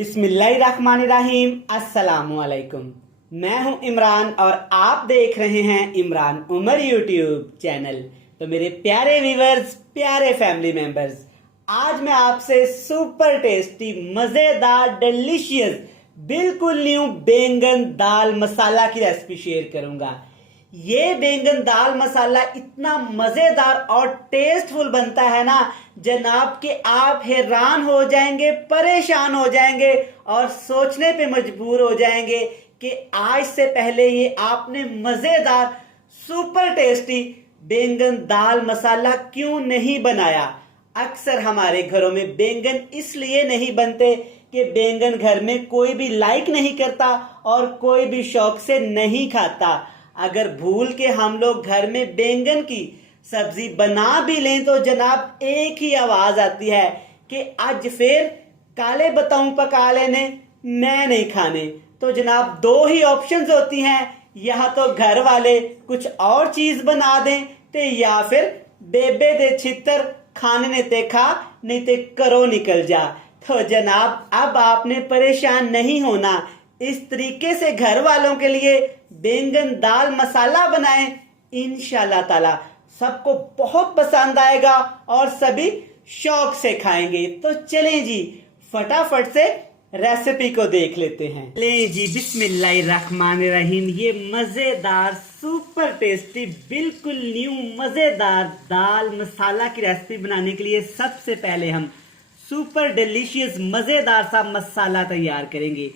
बिस्मिल्लाहिर्रहमानिर्रहीम। अस्सलामुअलैकुम। मैं हूं इमरान और आप देख रहे हैं इमरान उमर यूट्यूब चैनल। तो मेरे प्यारे व्यूअर्स, प्यारे फैमिली मेंबर्स, आज मैं आपसे सुपर टेस्टी, मजेदार, डिलीशियस, बिल्कुल न्यू बैंगन दाल मसाला की रेसिपी शेयर करूंगा। ये बैंगन दाल मसाला इतना मजेदार और टेस्टफुल बनता है ना जनाब कि आप हैरान हो जाएंगे, परेशान हो जाएंगे और सोचने पे मजबूर हो जाएंगे कि आज से पहले ये आपने मजेदार सुपर टेस्टी बैंगन दाल मसाला क्यों नहीं बनाया। अक्सर हमारे घरों में बैंगन इसलिए नहीं बनते कि बैंगन घर में कोई भी लाइक नहीं करता और कोई भी शौक से नहीं खाता। अगर भूल के हम लोग घर में बैंगन की सब्जी बना भी लें तो जनाब एक ही आवाज आती है कि आज फिर काले बताऊं पका लेने, मैं नहीं खाने। तो जनाब दो ही ऑप्शंस होती हैं, या तो घर वाले कुछ और चीज बना दें ते या फिर बेबे दे छितर खाने ने ते खा नहीं ते करो निकल जा। तो जनाब अब आपने परेशान नहीं होना, इस तरीके से घर वालों के लिए बैंगन दाल मसाला बनाएं, इंशाल्लाह ताला सबको बहुत पसंद आएगा और सभी शौक से खाएंगे। तो चलें जी फटाफट से रेसिपी को देख लेते हैं। ले जी बिस्मिल्लाहिर्रहमानिर्रहीम। ये मजेदार सुपर टेस्टी बिल्कुल न्यू मजेदार दाल मसाला की रेसिपी बनाने के लिए सबसे पहले हम सुपर डिलीशियस मजेदार सा मसाला तैयार करेंगे,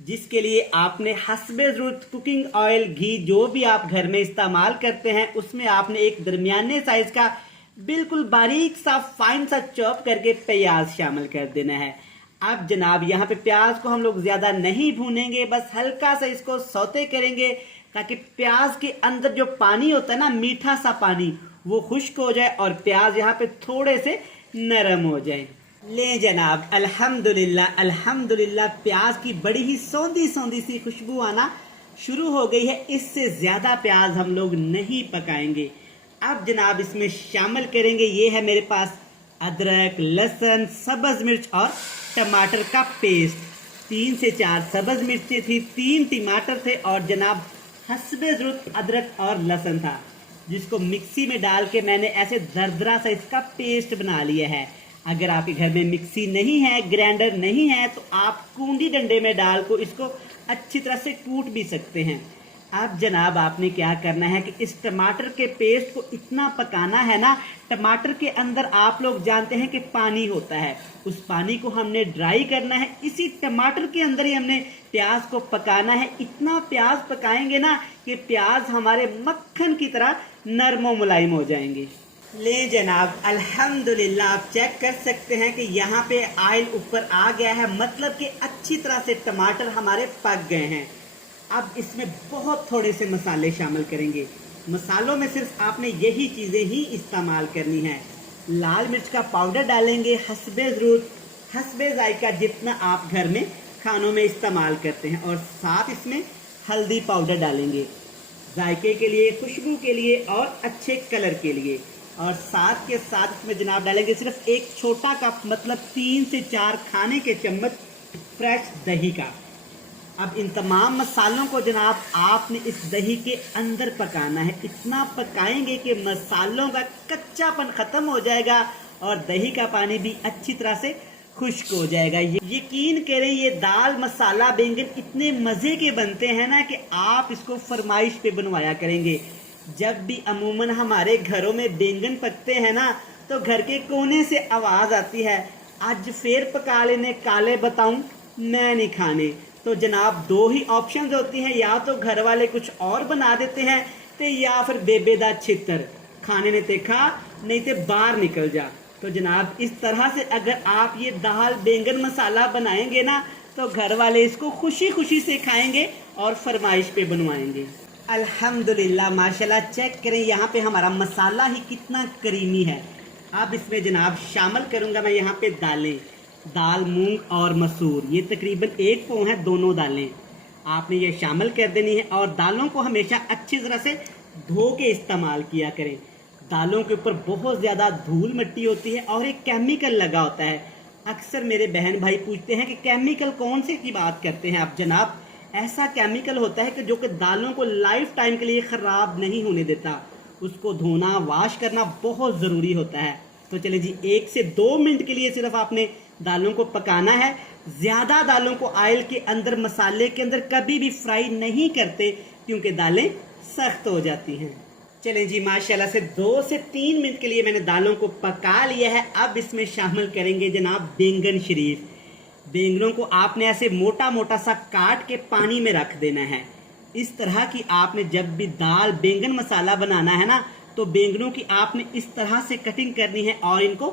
जिसके लिए आपने हस्बे ज़रूरत कुकिंग ऑयल, घी जो भी आप घर में इस्तेमाल करते हैं उसमें आपने एक दरमियाने साइज का बिल्कुल बारीक सा फाइन सा चॉप करके प्याज शामिल कर देना है। अब जनाब यहाँ पे प्याज को हम लोग ज्यादा नहीं भूनेंगे, बस हल्का सा इसको सौते करेंगे ताकि प्याज के अंदर जो पानी होता है ना, मीठा सा पानी, वो खुश्क हो जाए और प्याज यहाँ पे थोड़े से नरम हो जाए। ले जनाब अल्हम्दुलिल्लाह अल्हम्दुलिल्लाह प्याज की बड़ी ही सौंधी सौंधी सी खुशबू आना शुरू हो गई है। इससे ज्यादा प्याज हम लोग नहीं पकाएंगे। अब जनाब इसमें शामिल करेंगे, ये है मेरे पास अदरक, लहसुन, सब्ज मिर्च और टमाटर का पेस्ट। 3 से 4 सब्ज मिर्चें थी, 3 टमाटर थे और जनाब हस्बे ज़रूरत अदरक और लहसुन था, जिसको मिक्सी में डाल के मैंने ऐसे दरदरा सा इसका पेस्ट बना लिया है। अगर आपके घर में मिक्सी नहीं है, ग्राइंडर नहीं है, तो आप कूंडी डंडे में डाल को इसको अच्छी तरह से कूट भी सकते हैं। अब जनाब आपने क्या करना है कि इस टमाटर के पेस्ट को इतना पकाना है ना, टमाटर के अंदर आप लोग जानते हैं कि पानी होता है, उस पानी को हमने ड्राई करना है। इसी टमाटर के अंदर ही हमने प्याज को पकाना है। इतना प्याज पकाएंगे ना कि प्याज हमारे मक्खन की तरह नरम मुलायम हो जाएंगे। ले जनाब अल्हम्दुलिल्लाह आप चेक कर सकते हैं कि यहाँ पे ऑयल ऊपर आ गया है, मतलब कि अच्छी तरह से टमाटर हमारे पक गए हैं। अब इसमें बहुत थोड़े से मसाले शामिल करेंगे। मसालों में सिर्फ आपने यही चीज़ें ही इस्तेमाल करनी है। लाल मिर्च का पाउडर डालेंगे हस्बे ज़रूरत, हस्बे जायका जितना आप घर में खानों में इस्तेमाल करते हैं, और साथ इसमें हल्दी पाउडर डालेंगे जायके के लिए, खुशबू के लिए और अच्छे कलर के लिए। और साथ के साथ इसमें जनाब डालेंगे सिर्फ एक छोटा कप, मतलब 3 से 4 खाने के चम्मच फ्रेश दही का। अब इन तमाम मसालों को जनाब आपने इस दही के अंदर पकाना है। इतना पकाएंगे कि मसालों का कच्चापन खत्म हो जाएगा और दही का पानी भी अच्छी तरह से खुश्क हो जाएगा। यकीन करें ये दाल मसाला बैंगन इतने मजे के बनते हैं ना कि आप इसको फरमाइश पे बनवाया करेंगे। जब भी अमूमन हमारे घरों में बैंगन पकते हैं ना, तो घर के कोने से आवाज आती है, आज फिर पका लेने, काले बताऊं, मैं नहीं खाने। तो जनाब दो ही ऑप्शंस होती हैं, या तो घर वाले कुछ और बना देते हैं तो या फिर बेबे दा छितर खाने ने ते खा नहीं ते बाहर निकल जा। तो जनाब इस तरह से अगर आप ये दाल बैंगन मसाला बनाएंगे ना, तो घर वाले इसको खुशी खुशी से खाएंगे और फरमाइश पे बनवाएंगे। अल्हम्दुलिल्लाह माशाल्लाह चेक करें यहाँ पे हमारा मसाला ही कितना करीमी है। अब इसमें जनाब शामिल करूँगा मैं यहाँ पे दालें, दाल मूंग और मसूर, ये तकरीबन 1 पाव है दोनों दालें, आपने ये शामिल कर देनी है। और दालों को हमेशा अच्छी तरह से धो के इस्तेमाल किया करें। दालों के ऊपर बहुत ज़्यादा धूल मिट्टी होती है और एक केमिकल लगा होता है, अक्सर मेरे बहन भाई पूछते हैं कि केमिकल कौन से की बात करते हैं आप जनाब। ऐसा केमिकल होता है कि जो कि दालों को लाइफ टाइम के लिए ख़राब नहीं होने देता। उसको धोना, वॉश करना बहुत ज़रूरी होता है। तो चले जी, 1 से 2 मिनट के लिए सिर्फ आपने दालों को पकाना है। ज़्यादा दालों को ऑयल के अंदर, मसाले के अंदर कभी भी फ्राई नहीं करते, क्योंकि दालें सख्त हो जाती हैं। चलें जी, माशाल्लाह से 2 से 3 मिनट के लिए मैंने दालों को पका लिया है। अब इसमें शामिल करेंगे जनाब बैंगन शरीफ। बैंगनों को आपने ऐसे मोटा मोटा सा काट के पानी में रख देना है। इस तरह की आपने जब भी दाल बैंगन मसाला बनाना है ना, तो बैंगनों की आपने इस तरह से कटिंग करनी है और इनको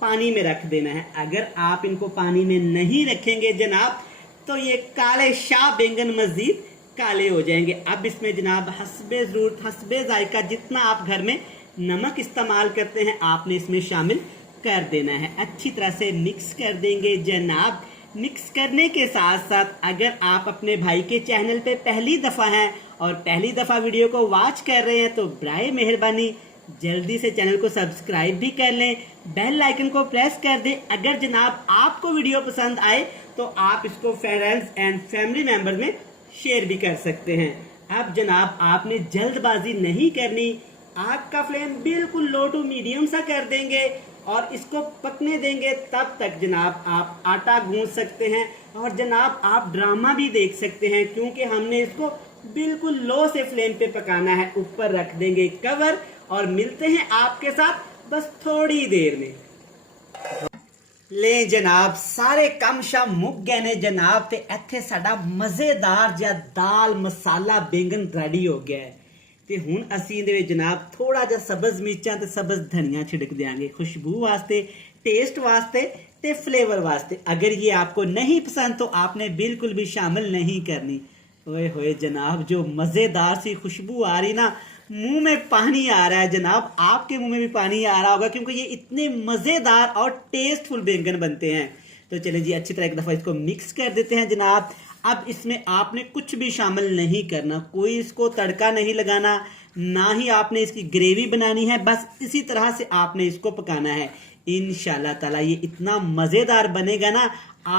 पानी में रख देना है। अगर आप इनको पानी में नहीं रखेंगे जनाब, तो ये काले शाह बैंगन मजीद काले हो जाएंगे। अब इसमें जनाब हस्बे ज़रूरत, हस्बे जायका, जितना आप घर में नमक इस्तेमाल करते हैं आपने इसमें शामिल कर देना है। अच्छी तरह से मिक्स कर देंगे जनाब। मिक्स करने के साथ साथ अगर आप अपने भाई के चैनल पे पहली दफ़ा हैं और पहली दफ़ा वीडियो को वॉच कर रहे हैं, तो बराए मेहरबानी जल्दी से चैनल को सब्सक्राइब भी कर लें, बेल आइकन को प्रेस कर दें। अगर जनाब आपको वीडियो पसंद आए तो आप इसको फ्रेंड्स एंड फैमिली मेम्बर्स में शेयर भी कर सकते हैं। अब जनाब आपने जल्दबाजी नहीं करनी, आग का फ्लेम बिल्कुल लो टू मीडियम सा कर देंगे और इसको पकने देंगे। तब तक जनाब आप आटा गूंथ सकते हैं और जनाब आप ड्रामा भी देख सकते हैं, क्योंकि हमने इसको बिल्कुल लो से फ्लेम पे पकाना है। ऊपर रख देंगे कवर और मिलते हैं आपके साथ बस थोड़ी देर में। ले जनाब, सारे काम शाम मुक गए ने जनाब, ते इत्थे साडा मजेदार जिहा दाल मसाला बैंगन रेडी हो गया है। ਤੇ ਹੁਣ ਅਸੀਂ ਇਹਦੇ ਵਿੱਚ ਜਨਾਬ ਥੋੜਾ ਜਿਹਾ ਸਬਜ਼ ਮਿਰਚਾਂ ਤੇ ਸਬਜ਼ ਧਨੀਆ छिड़क देंगे, खुशबू वास्ते, टेस्ट वास्ते ते फ्लेवर वास्ते। अगर ये आपको नहीं पसंद तो आपने बिल्कुल भी शामिल नहीं करनी। ओए होए जनाब, जो मज़ेदार सी खुशबू आ रही ना, मुंह में पानी आ रहा है जनाब। आपके मुंह में भी पानी आ रहा होगा, क्योंकि ये इतने मज़ेदार और टेस्टफुल बैंगन बनते हैं। तो चलें जी, अच्छी तरह एक दफ़ा इसको मिक्स कर देते हैं जनाब। अब इसमें आपने कुछ भी शामिल नहीं करना, कोई इसको तड़का नहीं लगाना, ना ही आपने इसकी ग्रेवी बनानी है। बस इसी तरह से आपने इसको पकाना है। इंशाल्लाह ताला ये इतना मज़ेदार बनेगा ना,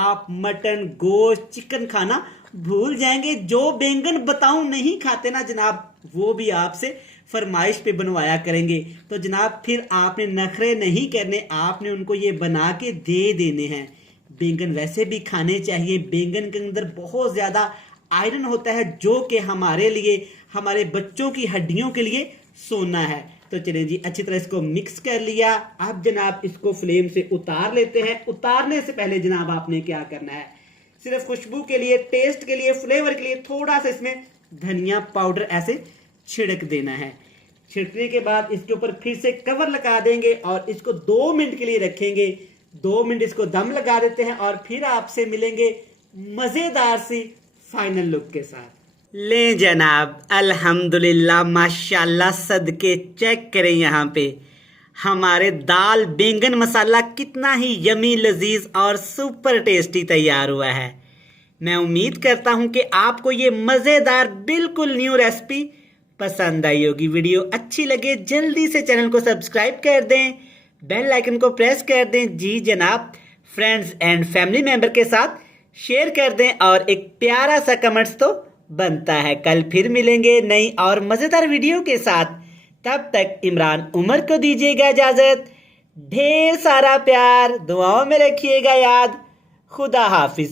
आप मटन, गोश्त, चिकन खाना भूल जाएंगे। जो बैंगन बताऊं नहीं खाते ना जनाब, वो भी आपसे फरमाइश पे बनवाया करेंगे। तो जनाब फिर आपने नखरे नहीं करने, आपने उनको ये बना के दे देने हैं। बैंगन वैसे भी खाने चाहिए। बैंगन के अंदर बहुत ज़्यादा आयरन होता है, जो कि हमारे लिए, हमारे बच्चों की हड्डियों के लिए सोना है। तो चलें जी, अच्छी तरह इसको मिक्स कर लिया। अब जनाब इसको फ्लेम से उतार लेते हैं। उतारने से पहले जनाब आपने क्या करना है, सिर्फ खुशबू के लिए, टेस्ट के लिए, फ्लेवर के लिए थोड़ा सा इसमें धनिया पाउडर ऐसे छिड़क देना है। छिड़कने के बाद इसके ऊपर फिर से कवर लगा देंगे और इसको 2 मिनट के लिए रखेंगे। 2 मिनट इसको दम लगा देते हैं और फिर आपसे मिलेंगे मज़ेदार सी फाइनल लुक के साथ। ले जनाब, अल्हम्दुलिल्लाह, माशाल्लाह, सदके चेक करें यहाँ पे हमारे दाल बैंगन मसाला कितना ही यमी, लजीज और सुपर टेस्टी तैयार हुआ है। मैं उम्मीद करता हूँ कि आपको ये मज़ेदार बिल्कुल न्यू रेसिपी पसंद आई होगी। वीडियो अच्छी लगे जल्दी से चैनल को सब्सक्राइब कर दें, बेल आइकन को प्रेस कर दें। जी जनाब, फ्रेंड्स एंड फैमिली मेंबर के साथ शेयर कर दें और एक प्यारा सा कमेंट्स तो बनता है। कल फिर मिलेंगे नई और मज़ेदार वीडियो के साथ। तब तक इमरान उमर को दीजिएगा इजाज़त। ढेर सारा प्यार, दुआओं में रखिएगा याद। खुदा हाफिज।